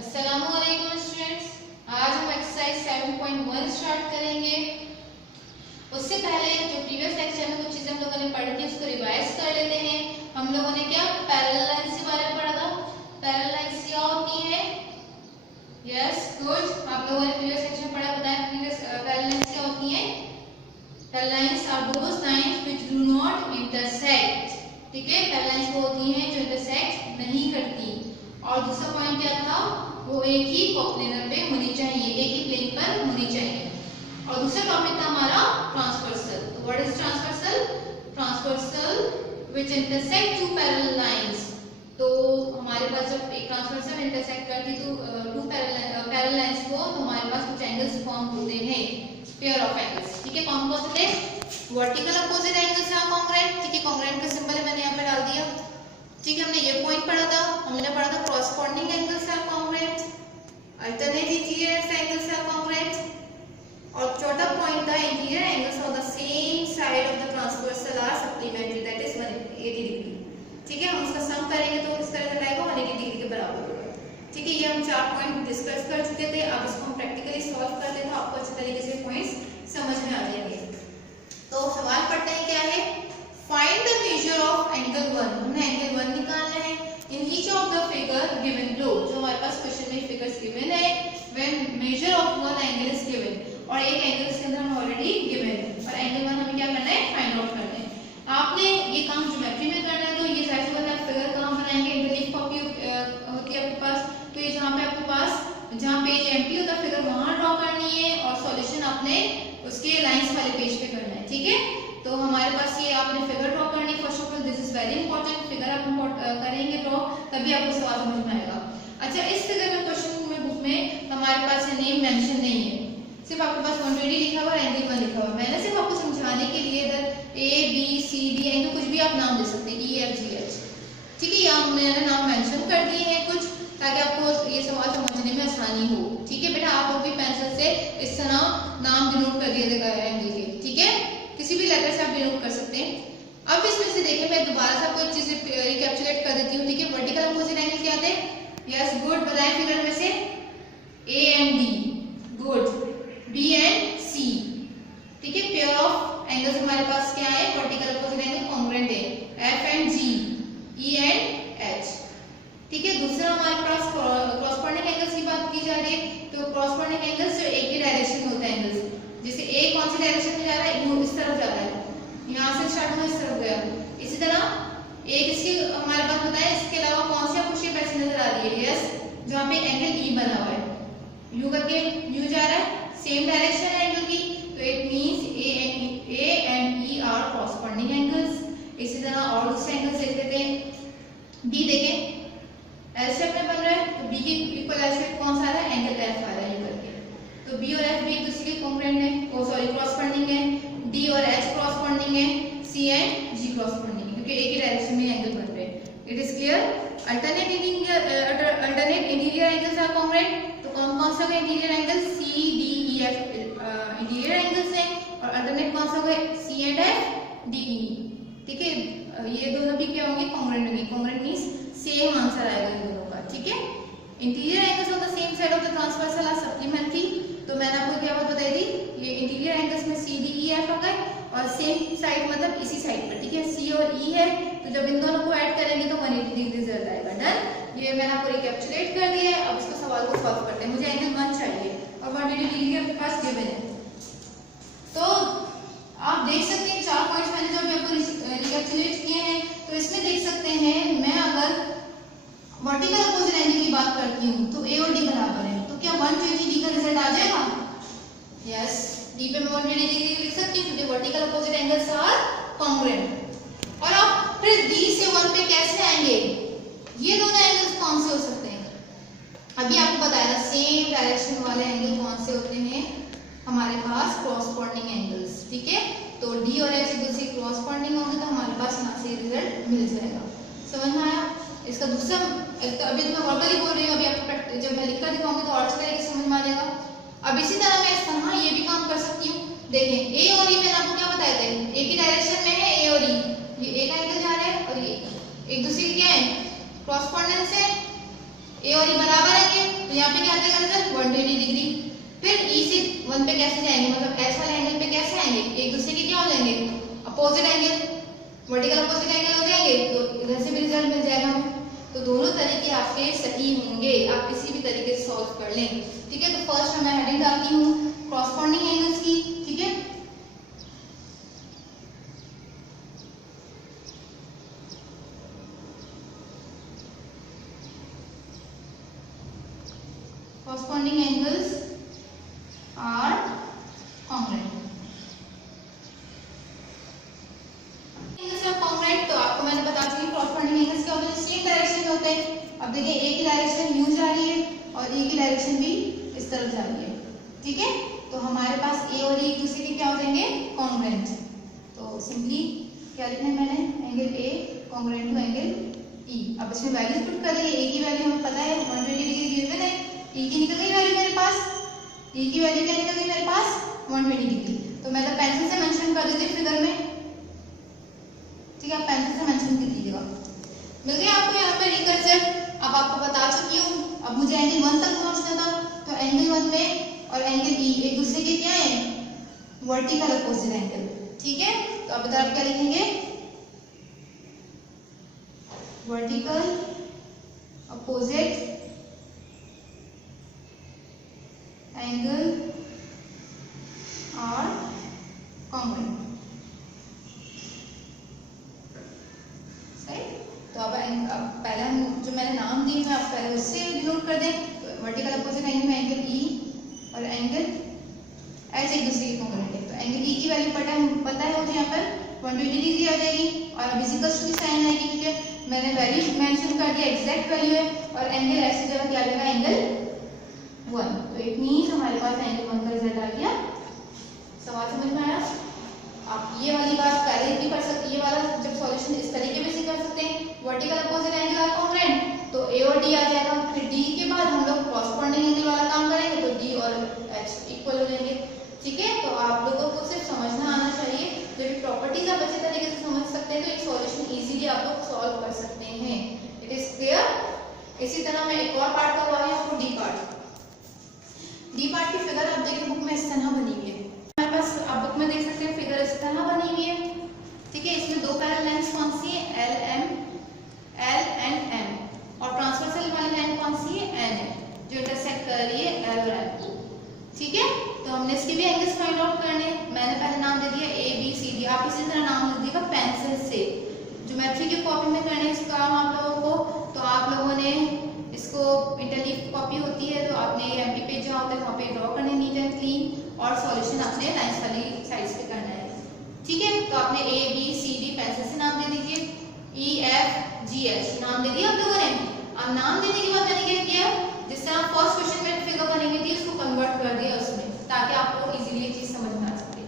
अस्सलामुअलैकुम स्टूडेंट्स, आज हम एक्सरसाइज 7.1 स्टार्ट करेंगे। उससे पहले जो प्रीवियस लेक्चर में कुछ चीजें हम लोगों ने पढ़ी थी उसको रिवाइज कर लेते हैं। हम लोगों ने क्या पैरेलल लाइंस के बारे में पढ़ा था। पैरेलल लाइंस क्या होती है? यस गुड, आप लोगों ने प्रीवियस लेक्चर में पढ़ा, बताया प्रीवियस पैरेलल लाइंस क्या होती है। Parallel lines are those lines which do not intersect. ठीक है, पैरेलल लाइंस वो होती हैं जो इंटरसेक्ट नहीं करती। और दूसरा पॉइंट क्या था, वो एक ही कोप्लेनर पे होनी चाहिए, एक ही प्लेन पर होनी चाहिए। और दूसरा टॉपिक था हमारा ट्रांसवर्सल। तो what is transversal? Transversal which intersect two parallel lines. तो हमारे पास जब एक ट्रांसवर्सल इंटरसेक्ट करती तो टू पैरेलल लाइंस को, तो हमारे पास कुछ एंगल्स फॉर्म होते हैं, पेयर ऑफ एंगल्स। ठीक है, कौन कौन से थे? वर्टिकल अपोजिट एंगल्स या कॉन्ग्रुएंट। ठीक है, कॉन्ग्रुएंट का सिंबल मैंने यहाँ पे डाल दिया। ठीक है, हमने ये पॉइंट पढ़ा था, हमने पढ़ा था corresponding angles are congruent, alternate interior angles are congruent, और चौथा पॉइंट था interior angles on the same side of the transversal are supplementary, that is 180 degree. ठीक है, हम उसका सम करेंगे तो किस तरह का आएगा, 180 डिग्री के बराबर होगा। ठीक है, ये हम 4 पॉइंट डिस्कस कर चुके थे। अब इसको हम प्रैक्टिकली सॉल्व करते हैं तो आपको अच्छे तरीके से पॉइंट्स समझ में आ जाएंगे। तो सवाल पढ़ते हैं, क्या है? Find the measure of angle 1। हमने एंगल 1 निकालना है in each of the figure given below। जो हमारे पास क्वेश्चन में फिगर्स गिवन है, when measure of one angle is given, और एक एंगल इसके अंदर हमें ऑलरेडी गिवन है, और एंगल 1 हमें क्या करना है, फाइंड आउट करना है। आपने ये काम ज्योमेट्री में करना है, तो ये जाहिर सी बात है, फिगर कहाँ बनाएंगे, रिलीफ कॉपी होती है आपके पास, तो ये जहाँ पे आपके पास जहाँ पेज एम्प्टी होता है फिगर वहां ड्रॉ करनी है, और सॉल्यूशन आपने उसके लाइंस वाले पेज पे करना है। ठीक है, तो हमारे पास ये आपने फिगर ड्रॉ करनी। First of all this is very important, figure आप करेंगे ड्रॉ, तभी आपको सवाल समझ में आएगा। अच्छा, इस फिगर में क्वेश्चन में बुक में हमारे पास नेम मेंशन नहीं है, सिर्फ आपके पास 120 लिखा हुआ है, एंगल 1 लिखा हुआ है। मैंने सिर्फ आपको समझाने के लिए इधर A B C D angle कुछ भी आप नाम दे सकते हैं, ई एफ जी एच। ठीक है, यहाँ मैंने नाम मेंशन कर दिए हैं कुछ, ताकि आपको ये सवाल समझने में आसानी हो। ठीक है बेटा, आप लोग भी पेंसिल से इस तरह नाम डिनोट कर दिया जाएगा एंगल के। ठीक है, किसी भी लेटर से आप डिनोट कर सकते हैं। अब इसमें से देखिए, मैं दोबारा से आपको एक चीज रिकैप्चुलेट कर देती हूँ। ठीक है, वर्टिकल अपोजिट एंगल क्या थे? यस गुड, बताएं फिगर में से। A and d, good, b and c. ठीक है, पेयर ऑफ एंगल्स हमारे पास क्या है, वर्टिकल अपोजिट एंगल कॉन्ग्रुएंट है, f and g, e and h. ठीक है, दूसरा हमारे पास क्रॉसपोंडिंग एंगल्स की बात की जा रही है, तो क्रॉसपोंडिंग एंगल्स जो एक ही डायरेक्शन में होता है एंगल्स, जैसे ए कौन सी डायरेक्शन में जा रहा है, यू इस तरफ जा रहा है, यहाँ से स्टार्ट हुआ इस तरफ गया। इसी तरह एक इसकी हमारे पास बताया, इसके अलावा कौन सी आपको शेप ऐसी नजर आ रही है, यस, जहाँ पे एंगल ई बना हुआ है, यू करके यू जा रहा है, सेम डायरेक्शन है एंगल की, तो it means A and E R corresponding angles. इसी तरह और दूसरे एंगल्स देख लेते हैं। बी देखें, एल शेप में बन रहा है, तो बी की इक्वल एल शेप कौन सा आ रहा है, एंगल एफ आ रहा है, यू करके। तो बी और एफ भी एक दूसरे के कॉन्ग्रुएंट है, ओ सॉरी क्रॉसपोंडिंग है। डी और एच क्रॉसपोंडिंग है, सी एंड जी क्रॉसपोंडिंग है, क्योंकि एक ही डायरेक्शन में एंगल बन रहे हैं। It is clear. Alternate interior angles are congruent. तो कौन कौन सा है interior angle, C D E F interior angles हैं, और अल्टरनेट कौन सा है, C and F D E. ठीक है, ये दोनों भी क्या होंगे, कॉन्ग्रुएंट होंगे। कॉन्ग्रुएंट मींस सेम आंसर आएगा इन दोनों का। ठीक है, interior angles on the same side of the transversal are supplementary. तो मैंने आपको क्या बात बताई थी, ये इंटीरियर एंगल्स में सी डी ई एफ आ गए, और सेम साइड मतलब इसी साइड पर। ठीक है, सी और ई है, तो जब इन दोनों को ऐड करेंगे तो 180 डिग्री रिजल्ट आएगा। डन, ये मैंने आपको रिकैप्चुलेट कर दिया है। अब इसको सवाल को सॉल्व करते हैं। मुझे एंगल 1 चाहिए और 180 डिग्री आपके पास गिवन है। तो आप देख सकते हैं 4 पॉइंट्स मैंने जो भी आपको रिकैप्चुलेट किए हैं, तो इसमें देख सकते हैं, मैं अगर वर्टिकल अपोजिट एंगल की बात करती हूँ तो ए और डी बराबर है, तो क्या 120 डिग्री का रिजल्ट आ जाएगा? यस, डी पे मैं 180 डिग्री लिख सकती हूँ, क्योंकि vertical opposite angles are congruent. और अब फिर डी से 1 पे कैसे आएंगे, ये दोनों एंगल्स कौन से हो सकते हैं? अभी आपको बताया, सेम डायरेक्शन वाले एंगल कौन से होते हैं, हमारे पास क्रॉसपोंडिंग एंगल्स। ठीक है, तो डी और एच एक दूसरे क्रॉसपोंडिंग होंगे, तो हमारे पास यहाँ से रिजल्ट मिल जाएगा। समझ में आया? इसका दूसरा, अभी तो मैं वर्बली बोल रही हूँ, अभी आपको जब मैं लिखकर दिखाऊंगी तो और अच्छे तरीके से समझ में आ जाएगा। अब इसी तरह मैं इस तरह ये भी काम कर सकती हूँ। देखें, ए और ई मैंने आपको क्या बताया था, एक ही डायरेक्शन में है ए और ई, ये एक एंगल जा रहा है और ये एक दूसरे के क्या है, कॉरस्पॉन्डेंस है, ए और ई बराबर है, तो यहाँ पे क्या आ जाएगा सर 120 डिग्री। फिर ई से 1 पे कैसे जाएंगे, मतलब एस वाले एंगल पे कैसे आएंगे, एक दूसरे के क्या हो जाएंगे, opposite angle, vertical opposite angle हो जाएंगे, तो इधर से भी रिजल्ट मिल जाएगा हमें। तो दोनों तरीके आपके सही होंगे, आप किसी भी तरीके से सॉल्व कर लें, ठीक है। तो फर्स्ट मैं हेडिंग डालती हूँ कॉरस्पॉन्डिंग एंगल्स की, ठीक है। corresponding angles are congruent. Angles are congruent, तो आपको मैंने बता चुकी corresponding angles क्या होते हैं, सेम डायरेक्शन में होते हैं। अब देखिए ए की डायरेक्शन यू जा रही है और ई की डायरेक्शन भी इस तरफ जा रही है, ठीक है। तो हमारे पास ए और ई एक दूसरे के क्या हो जाएंगे, कॉन्ग्रुएंट। तो सिंपली क्या लिखना है मैंने, angle A congruent to angle E. अब इसमें वैल्यूज पुट कर देंगे, ए की वैल्यू हमें पता है 120 डिग्री गिवन है, ई की निकल गई वैल्यू मेरे पास, ई की वैल्यू क्या निकल गई मेरे पास 120 डिग्री। तो मैं तो पेंसिल से मेंशन कर देती फिगर में, ठीक है, आप पेंसिल से मेंशन कर दीजिएगा। मिल गया आपको यहाँ पे रिकर्सर। अब आपको बता चुकी हूँ, अब मुझे एंगल 1 तक पहुँचना था, तो एंगल 1 में और एंगल ई एक दूसरे के क्या है, वर्टिकल अपोजिट एंगल, ठीक है। तो अब आप क्या लिखेंगे, vertical opposite angle are congruent, सही। तो अब पहले हम जो मैंने नाम दी है आप पहले उससे डिनोट कर दें। वर्टिकल अपोजिट एंगल में एंगल ई और एंगल एच एक दूसरे के कॉन्ग्रुएंट है, तो एंगल ई की वैल्यू पता है मुझे यहाँ पर 120 डिग्री आ जाएगी, और अब इसी कस की साइन आएगी क्योंकि मैंने वैल्यू मेंशन कर दिया, एग्जैक्ट वैल्यू है, और एंगल एच की जगह क्या आएगा, एंगल 1। तो इट मींस हमारे पास एंगल 1 का रिजल्ट आ गया। सवाल समझ में आया? आप ये वाली बात पहले भी कर सकते, ये वाला जब सॉल्यूशन इस तरीके में से कर सकते हैं, vertical opposite angle are congruent, तो ए और डी आ जाएगा। फिर डी के बाद हम लोग कॉरस्पॉन्डिंग एंगल वाला काम करेंगे, तो डी और एच इक्वल हो जाएंगे, ठीक है। तो आप लोगों को सिर्फ समझना आना चाहिए, जब प्रॉपर्टीज आप अच्छे तरीके से समझ सकते हैं तो एक सॉल्यूशन इजीली आप लोग सॉल्व कर सकते हैं। It is clear. इसी तरह मैं एक और पार्ट करवा रही हूँ आपको, डी पार्ट। डी पार्ट की फिगर आप देखिए बुक में इस तरह बनी हुई है, हमारे पास आप बुक में देख सकते हैं फिगर इस तरह बनी हुई है, ठीक है। इसमें दो पैरेलल लाइंस कौन सी है, एल एंड एम, और ट्रांसवर्सल वाली लाइन कौन सी है, एन है, जो इंटरसेक्ट कर रही है एल और एम को, ठीक है। तो हमने इसके भी एंगल्स फाइंड आउट करने, मैंने पहले नाम दे दिया ए बी सी डी, आप इसी तरह नाम लिख दीजिएगा पेंसिल से। ज्योमेट्री की कॉपी में करने इसका काम आप लोगों को, तो आप लोगों ने इसको इंटरलीफ कॉपी होती है, तो आपने एम्प्टी पेज जहाँ होता है वहाँ पे ड्रॉ करने नीट एंड क्लीन, और सॉल्यूशन आपने लाइंस वाली साइड्स पे करना है, ठीक है। तो आपने A B C D pencil से नाम दे दीजिए, ई एफ जी एच नाम दे दिया आप लोगों ने। अब नाम देने के बाद मैंने क्या किया, जिस तरह फर्स्ट क्वेश्चन में फिगर बनी हुई थी उसको कन्वर्ट कर दिया उसमें, ताकि आपको इजीली ये चीज समझ में आ सके,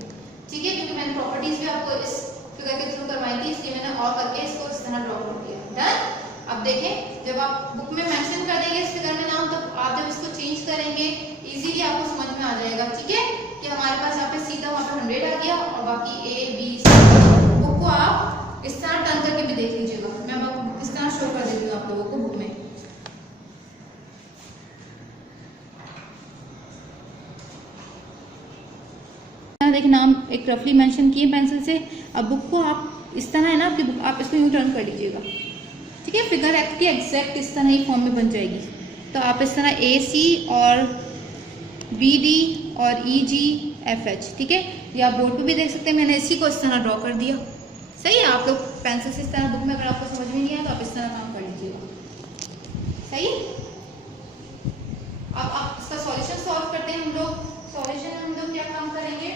ठीक है। क्योंकि मैंने प्रॉपर्टीज भी आपको इस फिगर के थ्रू करवाई थी, इसलिए मैंने और करके इसको इस तरह ड्रॉ कर दिया। डन। अब देखें, जब आप बुक में मेंशन कर देंगे इस फिगर में नाम, तो आप जब इसको चेंज करेंगे इजीली आपको समझ में आ जाएगा, ठीक है। कि हमारे पास यहाँ पे सीधा वहाँ पे 100 आ गया, और बाकी ए बी सी। बुक को आप इस तरह टर्न करके भी देख लीजिएगा, मैं अब इस तरह शो कर देती हूँ आप लोगों को बुक में। देखिए नाम एक रफली मेंशन किए पेंसिल से। अब बुक को आप इस तरह है ना आपकी बुक, आप इसको यूं टर्न कर लीजिएगा, ठीक है। फिगर एक्ट की एग्जैक्ट इस तरह ही फॉर्म में बन जाएगी। तो आप इस तरह ए सी और बी डी और ई जी एफ एच, ठीक है। या आप बोर्ड पे भी देख सकते हैं, मैंने इसी को इस तरह ड्रॉ कर दिया, सही है। आप लोग पेंसिल से इस तरह बुक में, अगर आपको समझ में नहीं आया तो आप इस तरह काम कर लीजिएगा, सही। अब आप इसका सॉल्यूशन सॉल्व करते हैं हम लोग। सॉल्यूशन में हम लोग क्या काम करेंगे,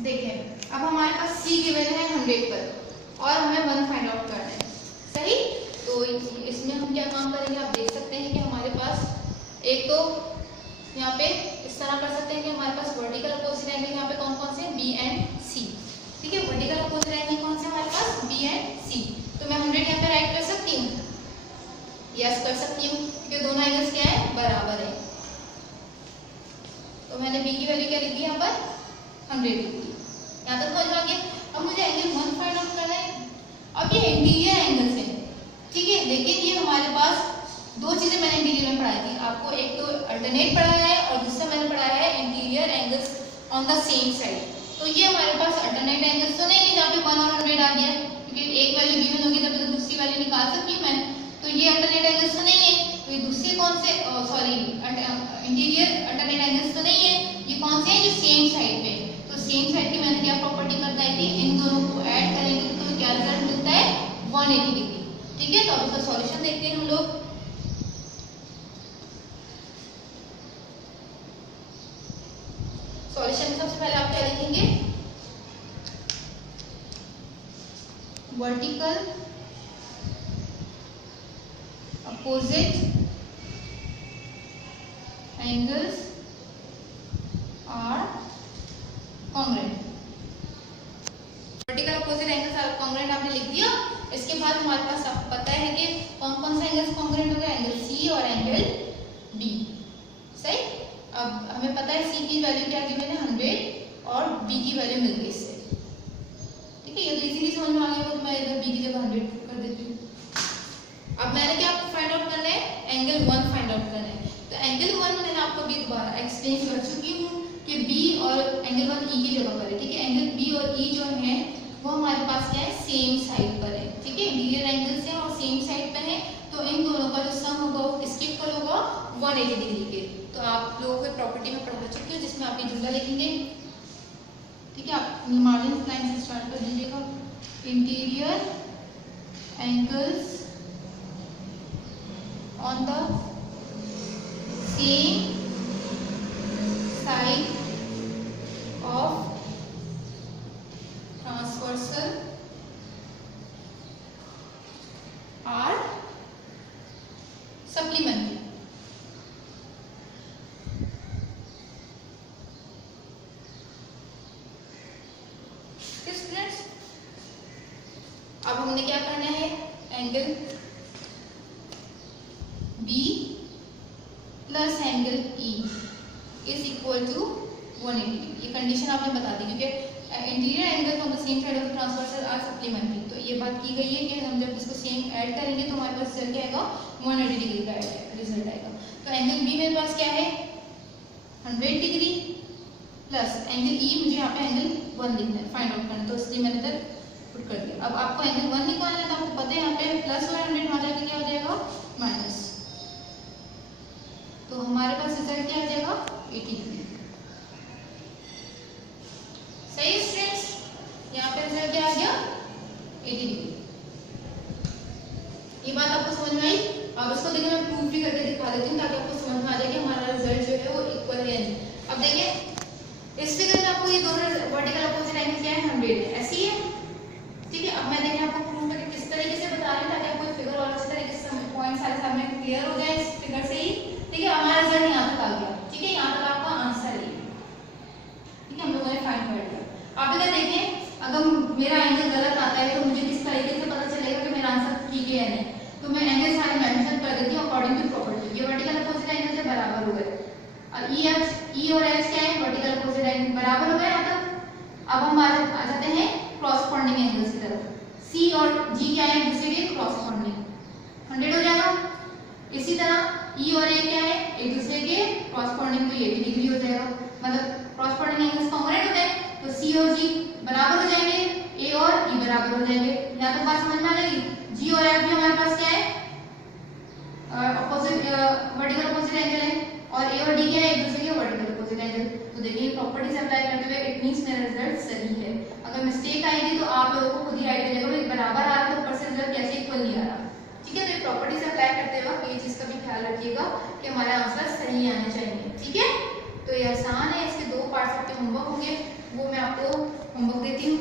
देखें। अब हमारे पास सी गिवन है 100 पर, और हमें 1 फाइंड आउट करना है, सही। तो इसमें हम क्या काम करेंगे, आप देख सकते हैं कि हमारे पास एक तो यहाँ पे इस तरह कर सकते हैं कि हमारे पास वर्टिकल अपोजिट एंगल यहाँ पे कौन कौन से, बी एंड सी, ठीक है। वर्टिकल अपोजिट एंगल कौन से हमारे पास, बी एंड सी। तो मैं 100 यहाँ पे राइट कर सकती हूँ, यस कर सकती हूँ, क्योंकि दोनों एंगल्स क्या है, बराबर है। तो मैंने बी की वैल्यू क्या लिख दी यहाँ पर, 100 डिग्री। यहाँ तक समझ में आ गया। अब मुझे एंगल 1 फाइंड आउट करना है। अब ये इंटीरियर एंगल्स हैं, दो चीजें मैंने इंटीरियर में पढ़ाई थी आपको, एक तो अल्टरनेट पढ़ाया है और दूसरा मैंने पढ़ाया है interior angles on the same side. तो ये हमारे पास अल्टरनेट एंगल्स तो नहीं है जहाँ पे 1 और 100 आ गया, क्योंकि एक वैल्यू गिवन होगी तभी तो दूसरी वैल्यू निकाल सकती हूँ मैं। तो ये अल्टरनेट एंगल्स तो नहीं है, तो ये दूसरे कौन से, सॉरी इंटीरियर अल्टरनेट एंगल्स तो नहीं है, ये कौन से हैं जो सेम साइड पे। तो सेम साइड की मैंने क्या प्रॉपर्टी बताई थी, इन दोनों को ऐड करेंगे तो क्या रिजल्ट मिलता है 180 डिग्री। ठीक है, तो अब इसका सॉल्यूशन देखते हैं हम लोग। सॉल्यूशन में सबसे पहले आप क्या लिखेंगे, vertical opposite angles are congruent. Vertical opposite angles are congruent आपने लिख दिया। इसके बाद हमारे पास आपको पता है कि कौन कौन सा एंगल्स कॉन्ग्रुएंट होगा, एंगल सी और एंगल बी। सही, अब हमें पता है सी की वैल्यू क्या गिवन है 100 और बी की वैल्यू मिल गई इससे। ठीक है, ये तो इजीली समझ में आ गया, तो मैं इधर बी की जगह 100 कर देती हूँ। अब मैंने क्या फाइंड आउट करना है, एंगल 1 फाइंड आउट करना है। तो एंगल 1 मैंने आपको अभी दोबारा एक्सप्लेन कर चुकी हूँ कि बी और एंगल 1 ई की जगह पर है। ठीक है, एंगल बी और ई जो है वो हमारे पास क्या है, सेम साइड पर है। ठीक है, इंटीरियर एंगल्स हैं और सेम साइड पर है, तो इन दोनों का जो सम होगा वो किसके इक्वल होगा, 180 डिग्री के। तो आप लोगों को प्रॉपर्टी में पढ़ा चुकी हूँ जिसमें आप ये जुमला लिखेंगे। ठीक है, आप मार्जिन लाइन से स्टार्ट कर दीजिएगा, interior angles on the same side of transversal are supplementary। Students, अब हमने क्या करना है, angle B plus angle E is equal to 180। ये कंडीशन आपने बता दी, क्योंकि interior angle on the same side of transversal are supplementary. तो ये बात की गई है कि हम जब इसको सेम ऐड करेंगे तो हमारे पास रिजल्ट क्या आएगा, 180 डिग्री का रिजल्ट आएगा। तो एंगल B मेरे पास क्या है 100 डिग्री प्लस एंगल E, मुझे यहाँ पे एंगल 1 लिखना है, फाइंड आउट करना है, तो इसलिए मैंने इधर पुट कर दिया। अब आपको एंगल 1 निकालना है, तो आपको पता है यहाँ पे प्लस और 100 वहाँ जाके क्या हो जाएगा, माइनस। तो हमारे पास रिजल्ट क्या आ जाएगा 80 डिग्री। सही है स्टूडेंट्स, यहाँ पे रिजल्ट क्या आ गया 80 डिग्री। ये बात आपको समझ में आई। अब इसको देखिए मैं प्रूफ भी करके दिखा देती हूँ ताकि आपको समझ में आ जाए कि हमारा रिजल्ट जो है वो इक्वल है या नहीं। अब देखिए इस फिगर में आपको ये दोनों वर्टिकल अपोजिट एंगल क्या है 100 है, ऐसी है। ठीक है, अब मैं देखिए आपको प्रूफ करके किस तरीके से बता रही हूँ ताकि आपको फिगर और अच्छी तरीके से पॉइंट सारे सामने क्लियर हो जाए इस फिगर से ही। ठीक है, हमारा रिजल्ट यहाँ तक आ गया। ठीक है, यहाँ तक आपका आंसर है। ठीक है, हम लोगों ने फाइंड कर लिया। आप इधर देखें, अगर मेरा एंगल गलत आता है तो मुझे किस तरीके से पता चलेगा कि मेरा आंसर ठीक है या नहीं। तो मैं एंगल सारे मेंशन कर देती हूँ अकॉर्डिंग टू प्रॉपर्टी। ये वर्टिकल अपोजिट एंगल से बराबर हो गए, और ई और एच क्या है, वर्टिकल अपोजिट एंगल बराबर हो गए यहाँ तक। अब हम आ जाते हैं क्रॉसपोंडिंग एंगल्स की तरफ। सी और जी क्या है, एक दूसरे के क्रॉसपोंडिंग, 100 हो जाएगा। इसी तरह ई और ए क्या है, एक दूसरे के क्रॉसपोंडिंग, तो ये भी डिग्री हो जाएगा, मतलब क्रॉसपोंडिंग एंगल्स कॉन्ग्रुएंट होते हैं। तो सी और जी बराबर हो जाएंगे, ए और ई बराबर हो जाएंगे। यहाँ तक बात समझ में आ गई। जी और एफ भी हमारे पास क्या है, अपोजिट वर्टिकल अपोजिट एंगल है, और ए और डी क्या है, एक दूसरे के वर्टिकल अपोजिट एंगल। तो देखिए प्रॉपर्टीज अप्लाई करते हुए इट मींस मेरा रिजल्ट सही है। अगर मिस्टेक आएगी तो आप लोगों को खुद ही आइडिया लगेगा बराबर आ रहा है तो ऊपर से रिजल्ट कैसे इक्वल नहीं आ रहा। ठीक है, तो ये प्रॉपर्टीज अप्लाई करते वक्त ये चीज का भी ख्याल रखिएगा कि हमारे आंसर सही आने चाहिए। ठीक है, तो ये आसान है, इसके 2 पार्ट्स आपके होमवर्क होंगे, वो मैं आपको होमवर्क देती हूँ।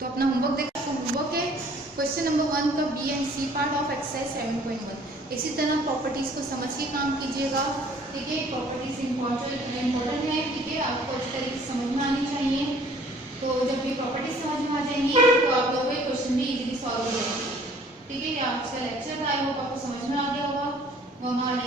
तो अपना होमवर्क देखो, होमवर्क है क्वेश्चन नंबर 1 का B and C part of exercise 7.1। इसी तरह प्रॉपर्टीज को समझ के काम कीजिएगा। ठीक है, प्रॉपर्टीज इंपॉर्टेंट है। ठीक है, आपको अच्छी तरीके से समझ में आनी चाहिए। तो जब ये प्रॉपर्टीज समझ में आ जाएंगी तो आप लोगों को क्वेश्चन भी इजीली सॉल्व हो जाएंगे। ठीक है, आज का लेक्चर आई होप आपको समझ में आ गया होगा। वो हमारा